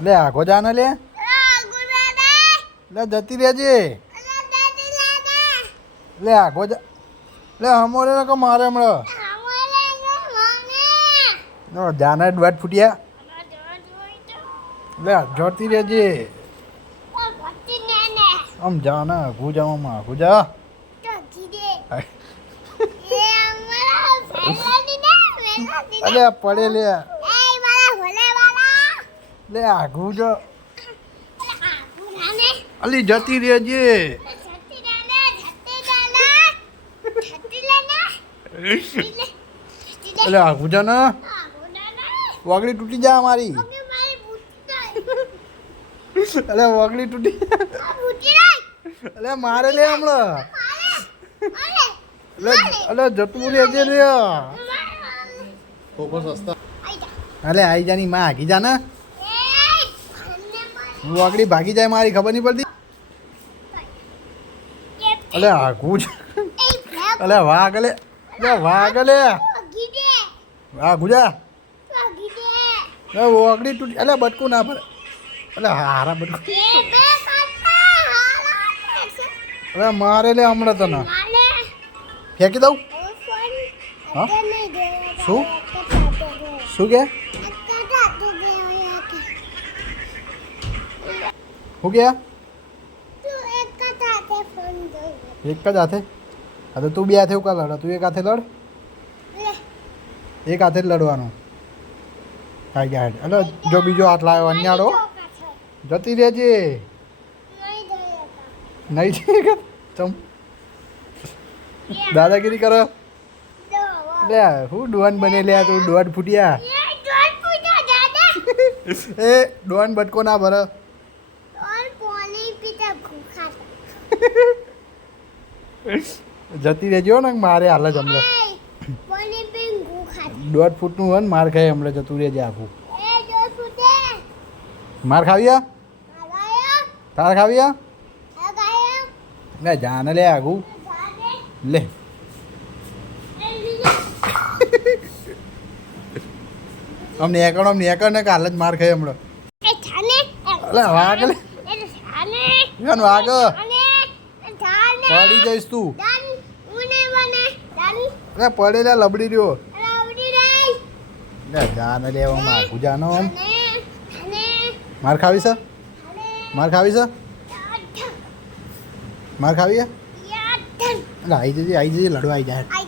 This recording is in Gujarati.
લે આખો જાને લે લે જતી રહેજે લે આખો જા લે હમો રે કે મારે હમણાં જાને ડોટ ફૂટ્યા લે જતી રહેજે આમ જાને આખું જાવામાં આખું જા અલે પડે લે આઘું જો અલી જતી રહેજે અલે આઘું જા ને વાગડી તૂટી જા મારી અલે વાગડી તૂટી અલે મારે લે હમણાં અલે જતું રહેજે રે અલે આઈ જાની માં આગી જા ને વાગડી ભાગી જાય મારી ખબર નહીં પડતી અલે આઘું જ અલે વાગ અલે વાગ અલે ગુજા વાગડી તૂટી અલે બટકું ના પડે અલે હારા બટકું અલે મારે લે હમણાં તને ફેંકી દઉં હા શું શું કે શું કે એક જ હાથે હા તો તું બે હાથે ઉકા લડ તું એક હાથે લડ એક હાથે જ લડવાનું કાંઈ ગયા એટલે જો બીજો હાથ લાવ્યો અન્યાડો જતી રહેજે નહીં છે ચમ દાદાગીરી કરો લે હું ડોન બને લે તું ડોન ફૂટ્યા એ ડોન બટકો ના ભર જતી રહેજો ને મારે હાલ જ હમણાં 1.5 ફૂટનું હોય ને માર ખાય હમણાં જતું રહેજે આખું માર ખાવ્યા તાર ખાવ્યા લે જાને લે આખું લે આમ નેકળ ને કાલ જ માર ખાય હમણાં અલે વાગ લે વાગ પડી જઈશ તું અરે પડે લે લબડી રહ્યો લે જાને લે આખું જાનો આમ માર ખાવી છે માર ખાવી છે માર ખાવી એટલે આવી જજે લડવા આવી જાય